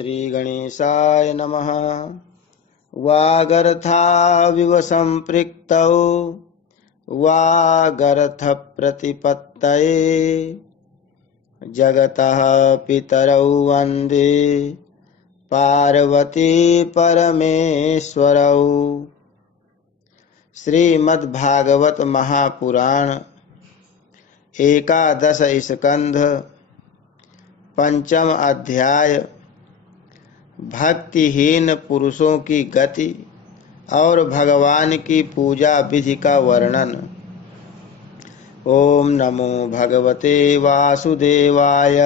श्रीगणेशाय नमः। वागर्थाविव सम्पृक्तौ वागर्थप्रतिपत्तये जगतः पितरौ वन्दे पार्वती परमेश्वरौ। श्रीमद्भागवत महापुराण एकादश स्कंध पंचम अध्याय भक्तिहीन पुरुषों की गति और भगवान की पूजा विधि का वर्णन। ओम नमो भगवते वासुदेवाय।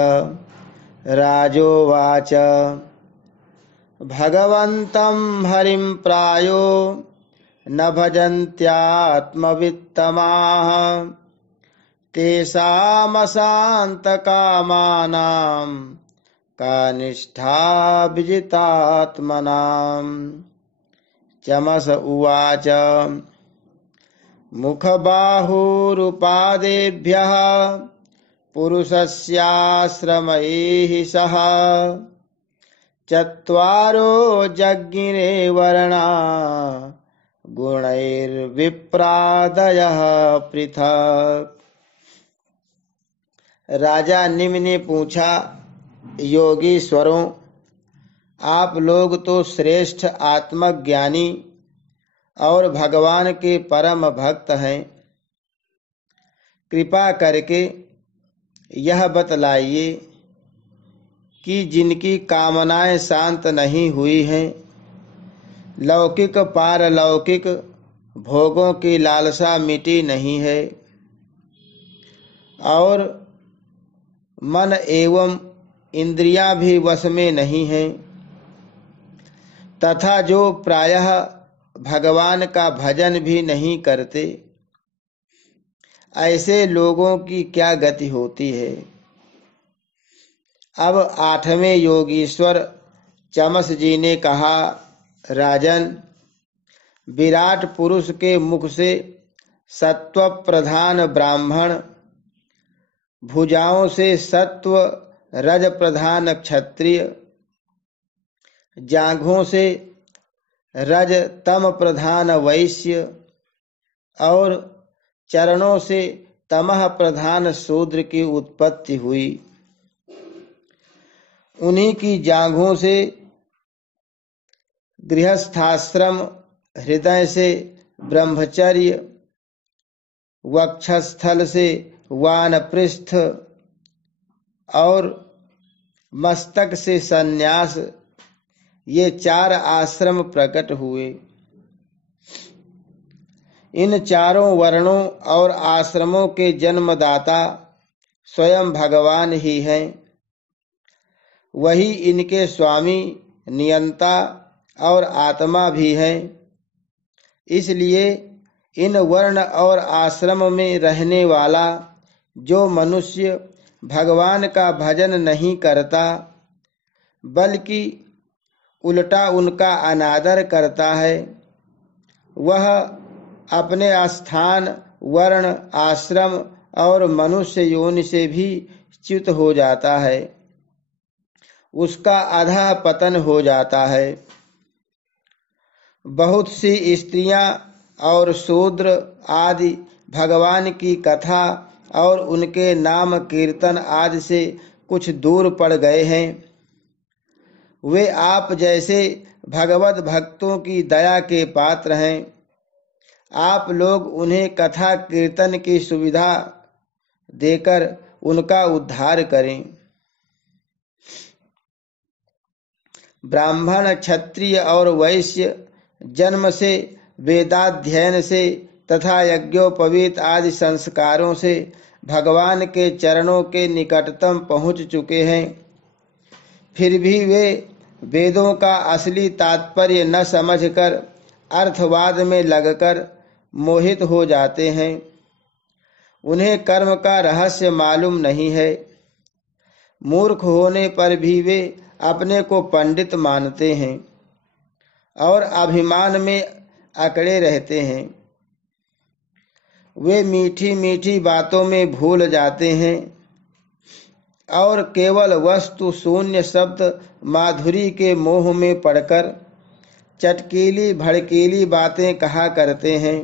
राजोवाच भगवन्तं हरिं प्रायो न भजन्त्यात्मवित्तमाः तेषामशान्तकामानां का निष्ठा विजितात्मनाम्। चमस उवाच मुखबाहुरुपादेभ्यः पुरुषस्याश्रमैः सह चत्वारो जज्ञिरे वर्णा गुणैर्विप्रादयः पृथक्। राजा निम्न ने पूछा, योगीश्वरों, आप लोग तो श्रेष्ठ आत्मज्ञानी और भगवान के परम भक्त हैं। कृपा करके यह बतलाइए कि जिनकी कामनाएं शांत नहीं हुई हैं, लौकिक पारलौकिक भोगों की लालसा मिटी नहीं है और मन एवं इंद्रियां भी वश में नहीं हैं, तथा जो प्रायः भगवान का भजन भी नहीं करते, ऐसे लोगों की क्या गति होती है। अब आठवें योगीश्वर चमस जी ने कहा, राजन, विराट पुरुष के मुख से सत्व प्रधान ब्राह्मण, भुजाओं से सत्व रज प्रधान क्षत्रिय, जांघों से रज तम प्रधान वैश्य और चरणों से तमह प्रधान शूद्र की उत्पत्ति हुई। उन्हीं की जांघों से गृहस्थाश्रम, हृदय से ब्रह्मचर्य, वक्षस्थल से वानप्रस्थ और मस्तक से सन्यास, ये चार आश्रम प्रकट हुए। इन चारों वर्णों और आश्रमों के जन्मदाता स्वयं भगवान ही हैं। वही इनके स्वामी, नियंता और आत्मा भी हैं। इसलिए इन वर्ण और आश्रम में रहने वाला जो मनुष्य भगवान का भजन नहीं करता, बल्कि उल्टा उनका अनादर करता है, वह अपने स्थान, वर्ण, आश्रम और मनुष्य योनि से भी च्युत हो जाता है। उसका अधः पतन हो जाता है। बहुत सी स्त्रियां और शूद्र आदि भगवान की कथा और उनके नाम कीर्तन आदि से कुछ दूर पड़ गए हैं। वे आप जैसे भगवत भक्तों की दया के पात्र हैं। आप लोग उन्हें कथा कीर्तन की सुविधा देकर उनका उद्धार करें। ब्राह्मण, क्षत्रिय और वैश्य जन्म से, वेदाध्ययन से तथा यज्ञोपवीत आदि संस्कारों से भगवान के चरणों के निकटतम पहुंच चुके हैं। फिर भी वे वेदों का असली तात्पर्य न समझकर अर्थवाद में लगकर मोहित हो जाते हैं। उन्हें कर्म का रहस्य मालूम नहीं है। मूर्ख होने पर भी वे अपने को पंडित मानते हैं और अभिमान में अकड़े रहते हैं। वे मीठी मीठी बातों में भूल जाते हैं और केवल वस्तु शून्य शब्द माधुरी के मोह में पड़कर चटकीली भड़कीली बातें कहा करते हैं।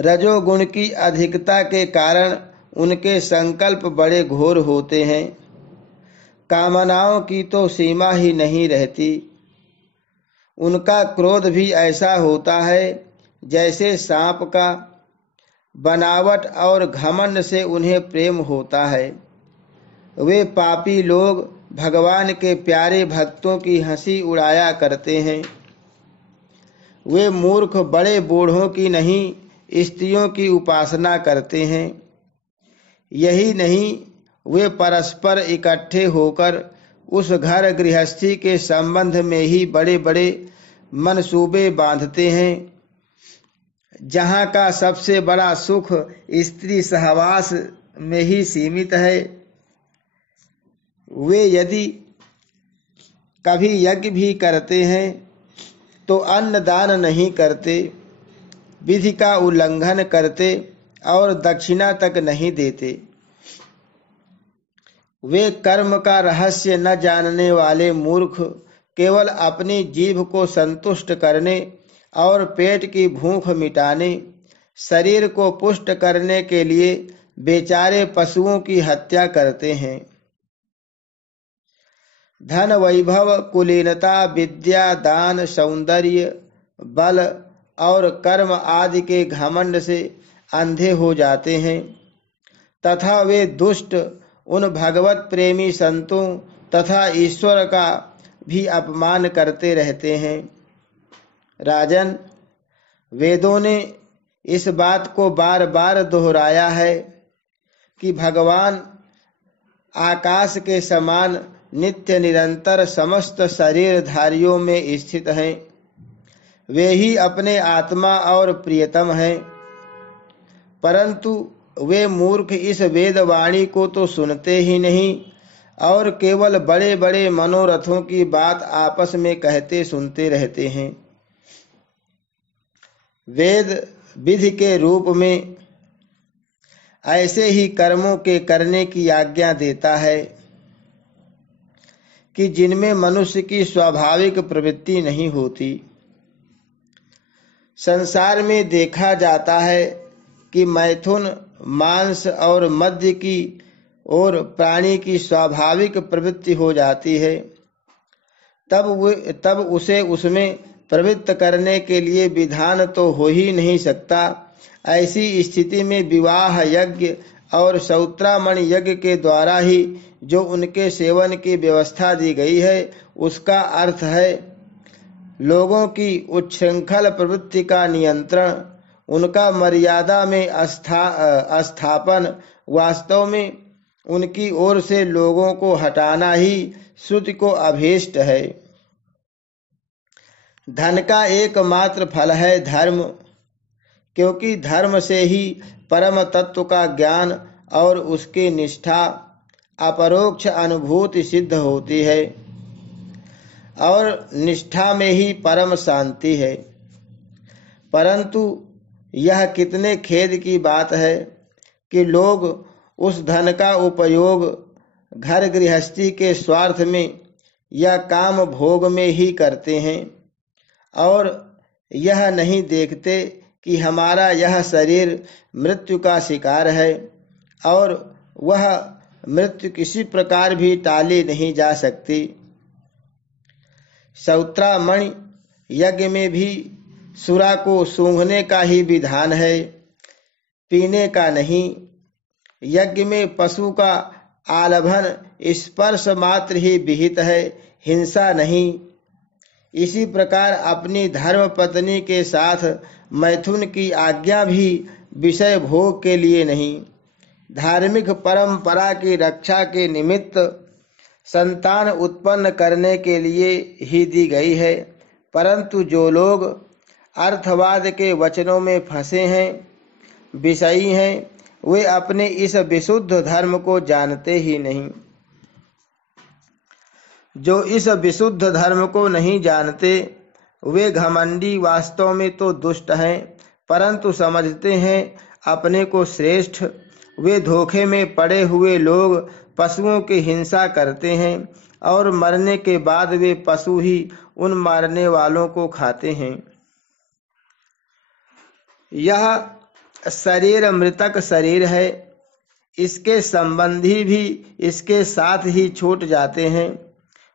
रजोगुण की अधिकता के कारण उनके संकल्प बड़े घोर होते हैं। कामनाओं की तो सीमा ही नहीं रहती। उनका क्रोध भी ऐसा होता है जैसे सांप का। बनावट और घमंड से उन्हें प्रेम होता है। वे पापी लोग भगवान के प्यारे भक्तों की हंसी उड़ाया करते हैं। वे मूर्ख बड़े बूढ़ों की नहीं, स्त्रियों की उपासना करते हैं। यही नहीं, वे परस्पर इकट्ठे होकर उस घर गृहस्थी के संबंध में ही बड़े बड़े मनसूबे बांधते हैं, जहाँ का सबसे बड़ा सुख स्त्री सहवास में ही सीमित है। वे यदि कभी यज्ञ भी करते हैं तो अन्न दान नहीं करते, विधि का उल्लंघन करते और दक्षिणा तक नहीं देते। वे कर्म का रहस्य न जानने वाले मूर्ख केवल अपनी जीभ को संतुष्ट करने और पेट की भूख मिटाने, शरीर को पुष्ट करने के लिए बेचारे पशुओं की हत्या करते हैं। धन, वैभव, कुलीनता, विद्या, दान, सौंदर्य, बल और कर्म आदि के घमंड से अंधे हो जाते हैं तथा वे दुष्ट उन भगवत प्रेमी संतों तथा ईश्वर का भी अपमान करते रहते हैं। राजन, वेदों ने इस बात को बार बार दोहराया है कि भगवान आकाश के समान नित्य निरंतर समस्त शरीरधारियों में स्थित हैं। वे ही अपने आत्मा और प्रियतम हैं। परंतु वे मूर्ख इस वेदवाणी को तो सुनते ही नहीं और केवल बड़े बड़े मनोरथों की बात आपस में कहते सुनते रहते हैं। वेद विधि के रूप में ऐसे ही कर्मों के करने की आज्ञा देता है कि जिनमें मनुष्य की स्वाभाविक प्रवृत्ति नहीं होती। संसार में देखा जाता है कि मैथुन, मांस और मद्य की ओर प्राणी की स्वाभाविक प्रवृत्ति हो जाती है, तब उसे उसमें प्रवृत्त करने के लिए विधान तो हो ही नहीं सकता। ऐसी स्थिति में विवाह यज्ञ और सौत्रामणि यज्ञ के द्वारा ही जो उनके सेवन की व्यवस्था दी गई है, उसका अर्थ है लोगों की उच्छृंखल प्रवृत्ति का नियंत्रण, उनका मर्यादा में स्थापन। वास्तव में उनकी ओर से लोगों को हटाना ही श्रुति को अभीष्ट है। धन का एकमात्र फल है धर्म, क्योंकि धर्म से ही परम तत्व का ज्ञान और उसकी निष्ठा अपरोक्ष अनुभूति सिद्ध होती है और निष्ठा में ही परम शांति है। परंतु यह कितने खेद की बात है कि लोग उस धन का उपयोग घर गृहस्थी के स्वार्थ में या काम भोग में ही करते हैं और यह नहीं देखते कि हमारा यह शरीर मृत्यु का शिकार है और वह मृत्यु किसी प्रकार भी टाली नहीं जा सकती। सौत्रामणि यज्ञ में भी सुरा को सूंघने का ही विधान है, पीने का नहीं। यज्ञ में पशु का आलभन स्पर्श मात्र ही विहित है, हिंसा नहीं। इसी प्रकार अपनी धर्म पत्नी के साथ मैथुन की आज्ञा भी विषय भोग के लिए नहीं, धार्मिक परंपरा की रक्षा के निमित्त संतान उत्पन्न करने के लिए ही दी गई है। परंतु जो लोग अर्थवाद के वचनों में फंसे हैं, विषयी हैं, वे अपने इस विशुद्ध धर्म को जानते ही नहीं। जो इस विशुद्ध धर्म को नहीं जानते वे घमंडी वास्तव में तो दुष्ट हैं, परंतु समझते हैं अपने को श्रेष्ठ वे धोखे में पड़े हुए लोग पशुओं की हिंसा करते हैं और मरने के बाद वे पशु ही उन मारने वालों को खाते हैं। यह शरीर मृतक शरीर है, इसके संबंधी भी इसके साथ ही छूट जाते हैं।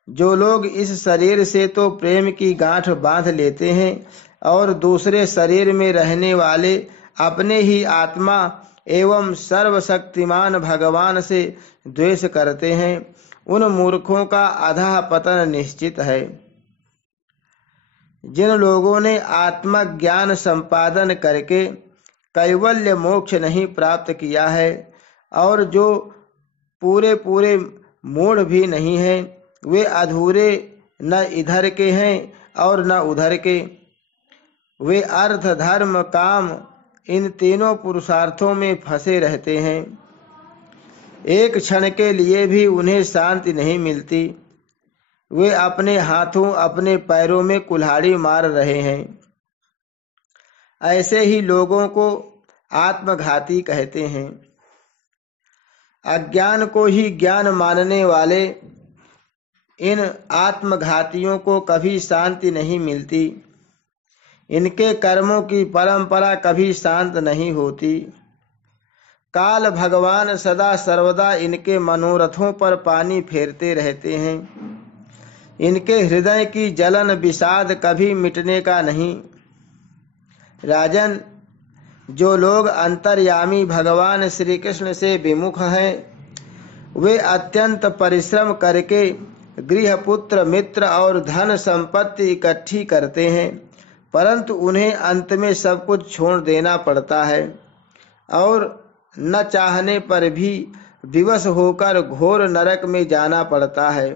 जो लोग इस शरीर से तो प्रेम की गांठ बांध लेते हैं और दूसरे शरीर में रहने वाले अपने ही आत्मा एवं सर्वशक्तिमान भगवान से द्वेष करते हैं, उन मूर्खों का अधः पतन निश्चित है। जिन लोगों ने आत्मज्ञान संपादन करके कैवल्य मोक्ष नहीं प्राप्त किया है और जो पूरे पूरे मूढ़ भी नहीं हैं, वे अधूरे न इधर के हैं और न उधर के। वे अर्थ धर्म काम इन तीनों पुरुषार्थों में फंसे रहते हैं। एक क्षण के लिए भी उन्हें शांति नहीं मिलती। वे अपने हाथों अपने पैरों में कुल्हाड़ी मार रहे हैं। ऐसे ही लोगों को आत्मघाती कहते हैं। अज्ञान को ही ज्ञान मानने वाले इन आत्मघातियों को कभी शांति नहीं मिलती। इनके कर्मों की परंपरा कभी शांत नहीं होती। काल भगवान सदा सर्वदा इनके मनोरथों पर पानी फेरते रहते हैं। इनके हृदय की जलन विषाद कभी मिटने का नहीं। राजन, जो लोग अंतर्यामी भगवान श्री कृष्ण से विमुख हैं, वे अत्यंत परिश्रम करके गृह पुत्र मित्र और धन संपत्ति इकट्ठी करते हैं, परंतु उन्हें अंत में सब कुछ छोड़ देना पड़ता है और न चाहने पर भी विवश होकर घोर नरक में जाना पड़ता है।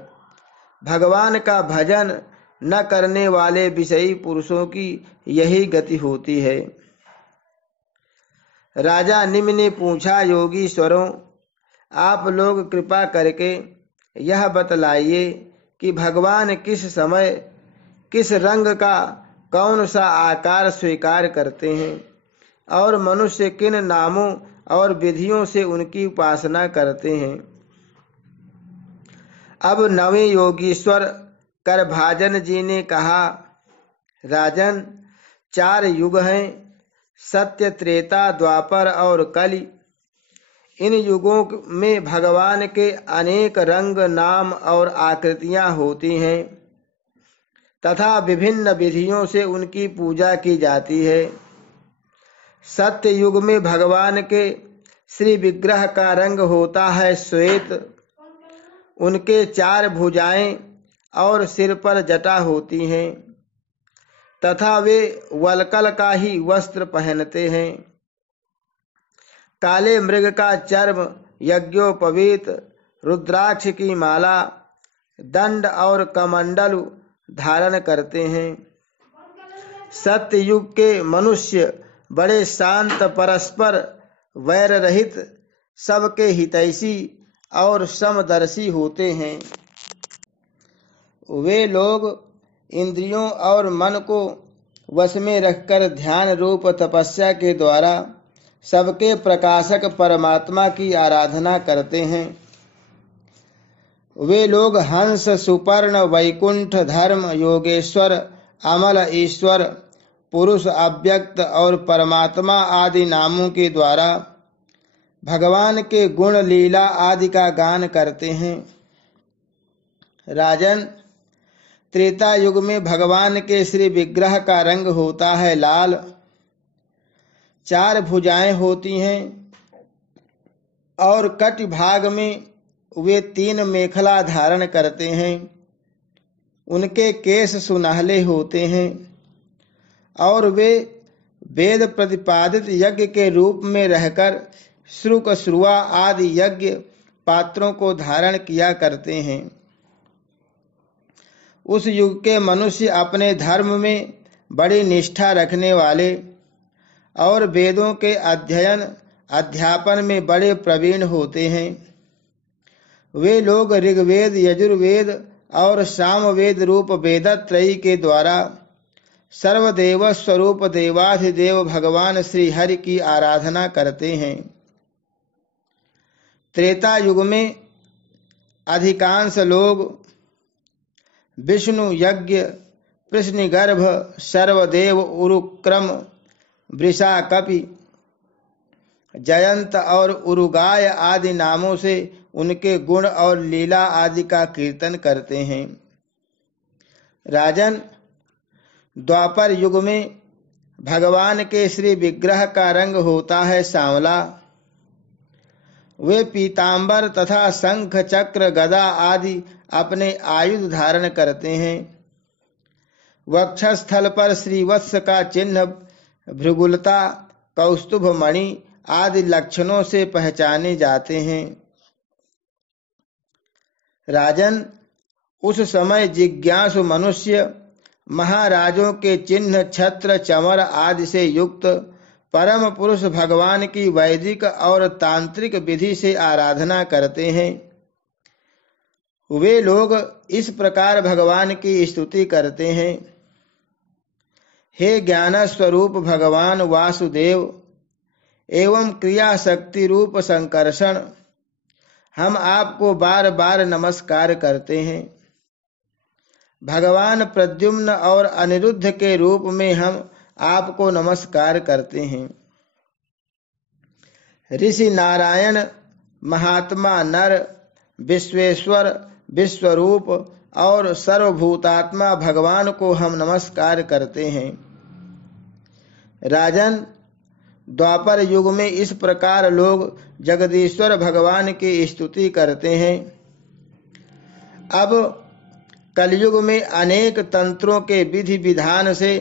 भगवान का भजन न करने वाले विषयी पुरुषों की यही गति होती है। राजा निम्न ने पूछा, योगीश्वरों, आप लोग कृपा करके यह बतलाइए कि भगवान किस समय किस रंग का कौन सा आकार स्वीकार करते हैं और मनुष्य किन नामों और विधियों से उनकी उपासना करते हैं। अब नवे योगीश्वर करभाजन जी ने कहा, राजन, 4 युग हैं, सत्य, त्रेता, द्वापर और कलि। इन युगों में भगवान के अनेक रंग नाम और आकृतियां होती हैं तथा विभिन्न विधियों से उनकी पूजा की जाती है। सत्य युग में भगवान के श्री विग्रह का रंग होता है श्वेत। उनके 4 भुजाएं और सिर पर जटा होती हैं तथा वे वलकल का ही वस्त्र पहनते हैं। काले मृग का चर्म, यज्ञोपवीत, रुद्राक्ष की माला, दंड और कमंडल धारण करते हैं। सत्य युग के मनुष्य बड़े शांत, परस्पर वैर रहित, सबके हितैषी और समदर्शी होते हैं। वे लोग इंद्रियों और मन को वश में रखकर ध्यान रूप तपस्या के द्वारा सबके प्रकाशक परमात्मा की आराधना करते हैं। वे लोग हंस, सुपर्ण, वैकुंठ, धर्म, योगेश्वर, अमल, ईश्वर, पुरुष, अव्यक्त और परमात्मा आदि नामों के द्वारा भगवान के गुण, लीला आदि का गान करते हैं। राजन, त्रेता युग में भगवान के श्री विग्रह का रंग होता है लाल। 4 भुजाएं होती हैं और कटि भाग में वे 3 मेखला धारण करते हैं। उनके केश सुनहले होते हैं और वे वेद प्रतिपादित यज्ञ के रूप में रहकर श्रुक, श्रुआ आदि यज्ञ पात्रों को धारण किया करते हैं। उस युग के मनुष्य अपने धर्म में बड़ी निष्ठा रखने वाले और वेदों के अध्ययन अध्यापन में बड़े प्रवीण होते हैं। वे लोग ऋग्वेद, यजुर्वेद और सामवेद रूप वेदत्रयी के द्वारा सर्वदेव स्वरूप देवाधिदेव भगवान श्री हरि की आराधना करते हैं। त्रेता युग में अधिकांश लोग विष्णु यज्ञ, कृष्णगर्भ, सर्वदेव, उरुक्रम, वृषा कपि, जयंत और उरुगाय आदि नामों से उनके गुण और लीला आदि का कीर्तन करते हैं। राजन, द्वापर युग में भगवान के श्री विग्रह का रंग होता है सांवला। वे पीतांबर तथा शंख, चक्र, गदा आदि अपने आयुध धारण करते हैं। वक्षस्थल पर श्रीवत्स का चिन्ह, भृगुलता, कौस्तुभ मणि आदि लक्षणों से पहचाने जाते हैं। राजन, उस समय जिज्ञासु मनुष्य महाराजों के चिन्ह, छत्र, चमर आदि से युक्त परम पुरुष भगवान की वैदिक और तांत्रिक विधि से आराधना करते हैं। वे लोग इस प्रकार भगवान की स्तुति करते हैं। हे ज्ञान स्वरूप भगवान वासुदेव एवं क्रिया शक्ति रूप संकर्षण, हम आपको बार बार नमस्कार करते हैं। भगवान प्रद्युम्न और अनिरुद्ध के रूप में हम आपको नमस्कार करते हैं। ऋषि नारायण, महात्मा नर, विश्वेश्वर, विश्वरूप और सर्वभूतात्मा भगवान को हम नमस्कार करते हैं। राजन, द्वापर युग में इस प्रकार लोग जगदीश्वर भगवान की स्तुति करते हैं। अब कलयुग में अनेक तंत्रों के विधि विधान से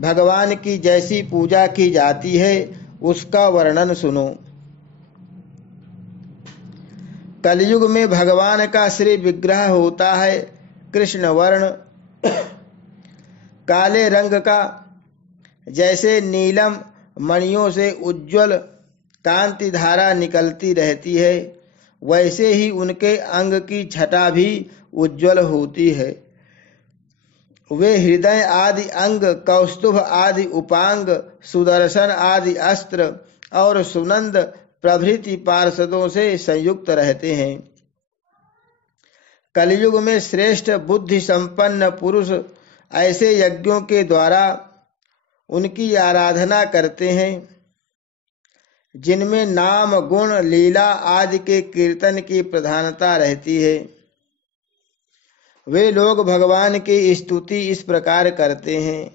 भगवान की जैसी पूजा की जाती है उसका वर्णन सुनो। कलयुग में भगवान का श्री विग्रह होता है कृष्ण वर्ण, काले रंग का, जैसे नीलम मणियों से उज्ज्वल कांति धारा निकलती रहती है, वैसे ही उनके अंग की छटा भी उज्ज्वल होती है। वे हृदय आदि अंग, कौस्तुभ आदि उपांग, सुदर्शन आदि अस्त्र और सुनंद प्रभृति पार्षदों से संयुक्त रहते हैं। कलयुग में श्रेष्ठ बुद्धि संपन्न पुरुष ऐसे यज्ञों के द्वारा उनकी आराधना करते हैं जिनमें नाम, गुण, लीला आदि के कीर्तन की प्रधानता रहती है। वे लोग भगवान की स्तुति इस प्रकार करते हैं।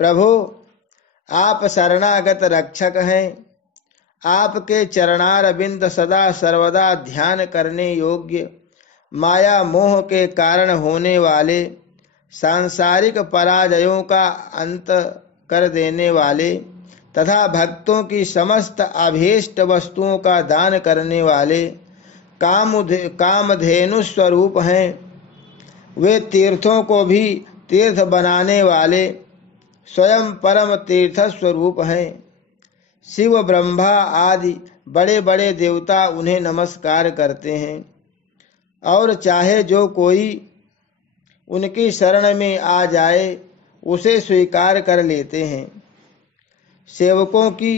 प्रभु, आप शरणागत रक्षक हैं। आपके चरणारविंद सदा सर्वदा ध्यान करने योग्य, माया मोह के कारण होने वाले, सांसारिक पराजयों का अंत कर देने वाले तथा भक्तों की समस्त अभीष्ट वस्तुओं का दान करने वाले कामधेनु स्वरूप हैं। वे तीर्थों को भी तीर्थ बनाने वाले स्वयं परम तीर्थ स्वरूप हैं। शिव, ब्रह्मा आदि बड़े बड़े देवता उन्हें नमस्कार करते हैं और चाहे जो कोई उनकी शरण में आ जाए उसे स्वीकार कर लेते हैं। सेवकों की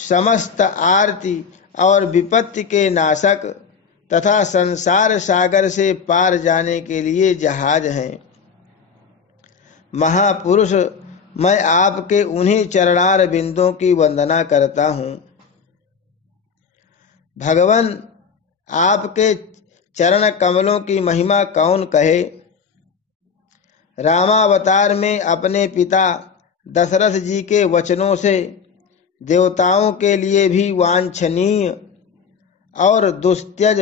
समस्त आरती और विपत्ति के नाशक तथा संसार सागर से पार जाने के लिए जहाज हैं। महापुरुष, मैं आपके उन्हीं चरणार बिंदों की वंदना करता हूँ। भगवान, आपके चरण कमलों की महिमा कौन कहे। रामावतार में अपने पिता दशरथ जी के वचनों से देवताओं के लिए भी वांछनीय और दुस्त्यज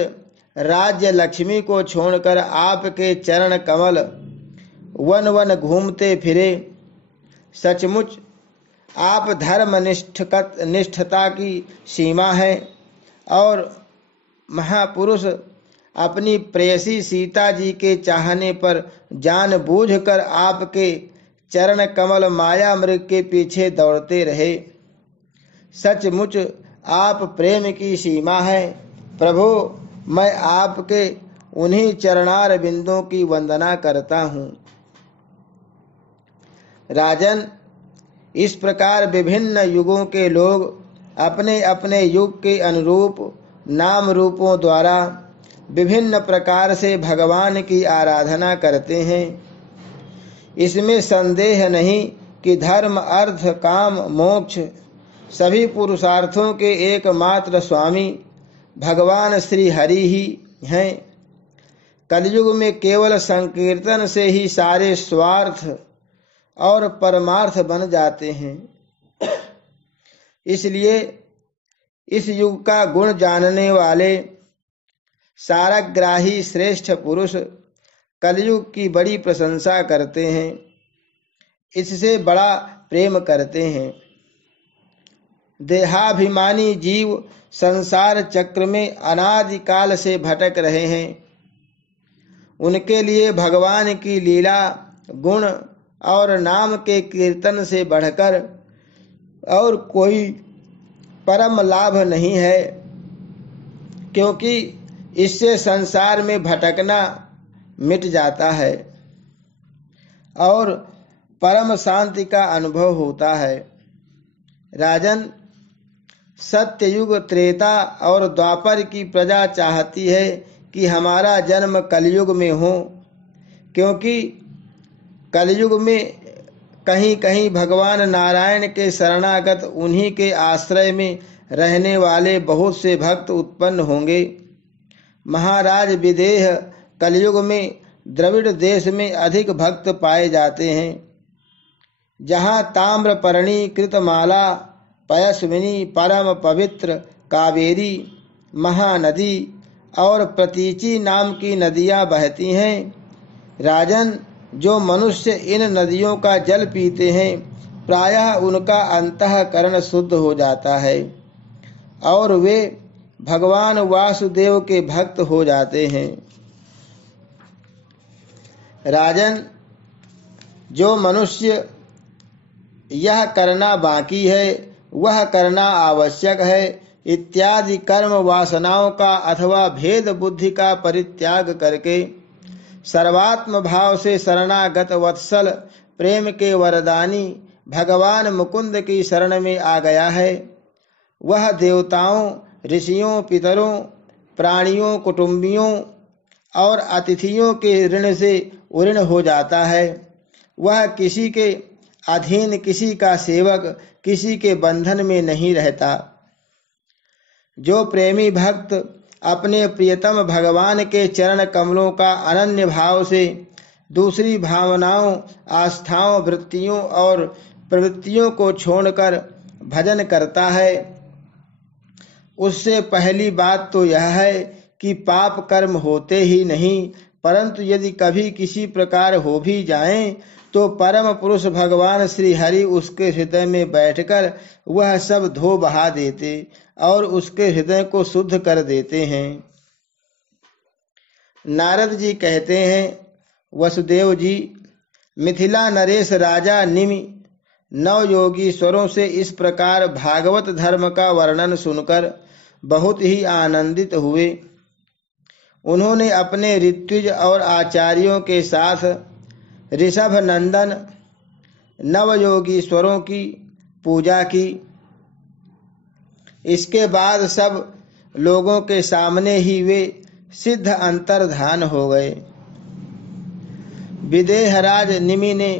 राज्य लक्ष्मी को छोड़कर आपके चरण कमल वन वन घूमते फिरे। सचमुच आप धर्म निष्ठता की सीमा है और महापुरुष अपनी प्रेयसी सीता जी के चाहने पर जानबूझकर आपके चरण कमल माया मृग के पीछे दौड़ते रहे। सचमुच आप प्रेम की सीमा है। प्रभु, मैं आपके उन्हीं चरणार बिंदों की वंदना करता हूँ। राजन, इस प्रकार विभिन्न युगों के लोग अपने अपने युग के अनुरूप नाम रूपों द्वारा विभिन्न प्रकार से भगवान की आराधना करते हैं। इसमें संदेह नहीं कि धर्म, अर्थ, काम, मोक्ष सभी पुरुषार्थों के एकमात्र स्वामी भगवान श्री हरि ही हैं। कलयुग में केवल संकीर्तन से ही सारे स्वार्थ और परमार्थ बन जाते हैं। इसलिए इस युग का गुण जानने वाले सारग्राही श्रेष्ठ पुरुष कलयुग की बड़ी प्रशंसा करते हैं, इससे बड़ा प्रेम करते हैं। देहाभिमानी जीव संसार चक्र में अनादिकाल से भटक रहे हैं। उनके लिए भगवान की लीला, गुण और नाम के कीर्तन से बढ़कर और कोई परम लाभ नहीं है, क्योंकि इससे संसार में भटकना मिट जाता है और परम शांति का अनुभव होता है। राजन, सत्ययुग, त्रेता और द्वापर की प्रजा चाहती है कि हमारा जन्म कलयुग में हो, क्योंकि कलयुग में कहीं कहीं भगवान नारायण के शरणागत, उन्हीं के आश्रय में रहने वाले बहुत से भक्त उत्पन्न होंगे। महाराज विदेह, कलयुग में द्रविड़ देश में अधिक भक्त पाए जाते हैं। जहाँ ताम्रपर्णी, कृतमाला, पयस्विनी, परम पवित्र कावेरी, महानदी और प्रतीचि नाम की नदियाँ बहती हैं। राजन, जो मनुष्य इन नदियों का जल पीते हैं, प्रायः उनका अंतःकरण शुद्ध हो जाता है और वे भगवान वासुदेव के भक्त हो जाते हैं। राजन, जो मनुष्य यह करना बाकी है, वह करना आवश्यक है इत्यादि कर्म वासनाओं का अथवा भेद बुद्धि का परित्याग करके सर्वात्म भाव से शरणागत वत्सल प्रेम के वरदानी भगवान मुकुंद की शरण में आ गया है, वह देवताओं, ऋषियों, पितरों, प्राणियों, कुटुंबियों और अतिथियों के ऋण से उऋण हो जाता है। वह किसी के अधीन, किसी का सेवक, किसी के बंधन में नहीं रहता। जो प्रेमी भक्त अपने प्रियतम भगवान के चरण कमलों का अनन्य भाव से दूसरी भावनाओं, आस्थाओं, वृत्तियों और प्रवृत्तियों को छोड़कर भजन करता है, उससे पहली बात तो यह है कि पाप कर्म होते ही नहीं, परंतु यदि कभी किसी प्रकार हो भी जाएं तो परम पुरुष भगवान श्री हरि उसके हृदय में बैठकर वह सब धो बहा देते और उसके हृदय को शुद्ध कर देते हैं। नारद जी कहते हैं, वसुदेव जी, मिथिला नरेश राजा निमि नवयोगीश्वरों से इस प्रकार भागवत धर्म का वर्णन सुनकर बहुत ही आनंदित हुए। उन्होंने अपने ऋत्विज और आचार्यों के साथ ऋषभ नंदन नवयोगीश्वरों की पूजा की। इसके बाद सब लोगों के सामने ही वे सिद्ध अंतर्धान हो गए। विदेहराज निमि ने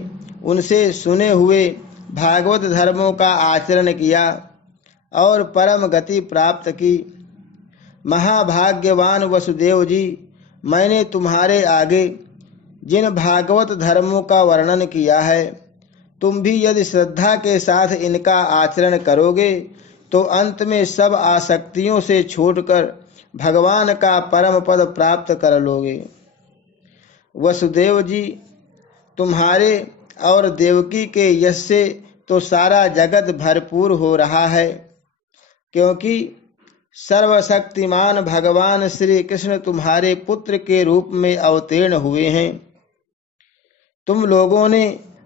उनसे सुने हुए भागवत धर्मों का आचरण किया और परम गति प्राप्त की। महाभाग्यवान वसुदेव जी, मैंने तुम्हारे आगे जिन भागवत धर्मों का वर्णन किया है, तुम भी यदि श्रद्धा के साथ इनका आचरण करोगे तो अंत में सब आसक्तियों से छूटकर भगवान का परम पद प्राप्त कर लोगे। वसुदेव जी, तुम्हारे और देवकी के यश से तो सारा जगत भरपूर हो रहा है, क्योंकि सर्वशक्तिमान भगवान श्री कृष्ण तुम्हारे पुत्र के रूप में अवतीर्ण हुए हैं। तुम लोगों ने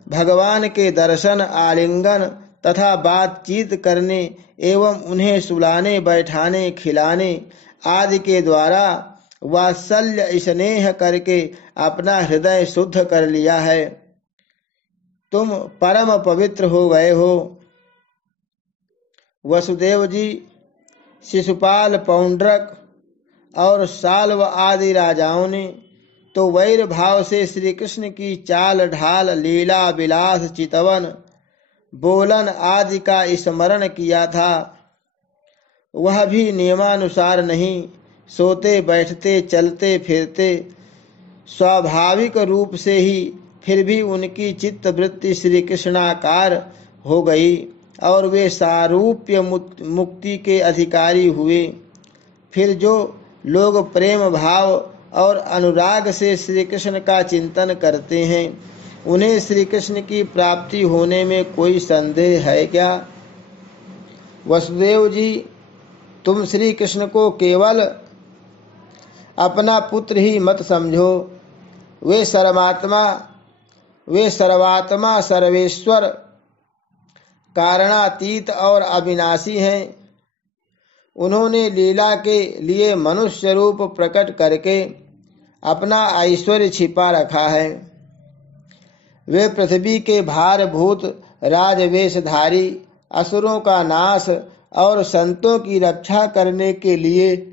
भगवान के दर्शन, आलिंगन तथा बातचीत करने एवं उन्हें सुलाने, बैठाने, खिलाने आदि के द्वारा वात्सल्य स्नेह करके अपना हृदय शुद्ध कर लिया है। तुम परम पवित्र हो गए हो। वसुदेव जी, शिशुपाल, पौंड्रक और साल्व आदि राजाओं ने तो वैर भाव से श्री कृष्ण की चाल ढाल, लीला विलास, चितवन, बोलन आदि का स्मरण किया था। वह भी नियमानुसार नहीं, सोते बैठते चलते फिरते स्वाभाविक रूप से ही फिर भी उनकी चित्त वृत्ति श्री कृष्णाकार हो गई और वे सारूप्य मुक्ति के अधिकारी हुए। फिर जो लोग प्रेम भाव और अनुराग से श्री कृष्ण का चिंतन करते हैं, उन्हें श्री कृष्ण की प्राप्ति होने में कोई संदेह है क्या? वसुदेव जी, तुम श्री कृष्ण को केवल अपना पुत्र ही मत समझो। वे सर्वात्मा, सर्वेश्वर, कारणातीत और अविनाशी हैं। उन्होंने लीला के लिए मनुष्य रूप प्रकट करके अपना ऐश्वर्य छिपा रखा है। वे पृथ्वी के भारभूत राजवेशधारी, असुरों का नाश और संतों की रक्षा करने के लिए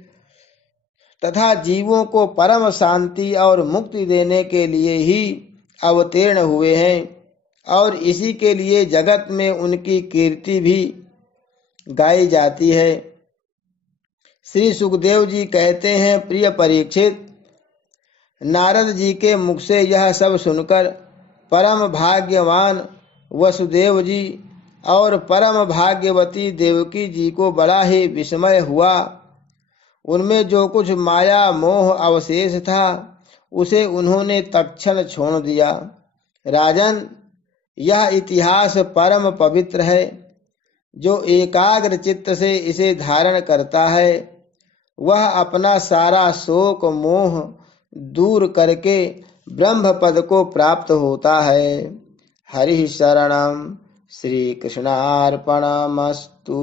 तथा जीवों को परम शांति और मुक्ति देने के लिए ही अवतीर्ण हुए हैं और इसी के लिए जगत में उनकी कीर्ति भी गाई जाती है। श्री सुखदेव जी कहते हैं, प्रिय परीक्षित, नारद जी के मुख से यह सब सुनकर परम भाग्यवान वसुदेव जी और परम भाग्यवती देवकी जी को बड़ा ही विस्मय हुआ। उनमें जो कुछ माया मोह अवशेष था उसे उन्होंने तत्क्षण छोड़ दिया। राजन, यह इतिहास परम पवित्र है। जो एकाग्र चित्त से इसे धारण करता है वह अपना सारा शोक मोह दूर करके ब्रह्म पद को प्राप्त होता है। हरि शरणम। श्री कृष्णार्पणमस्तु।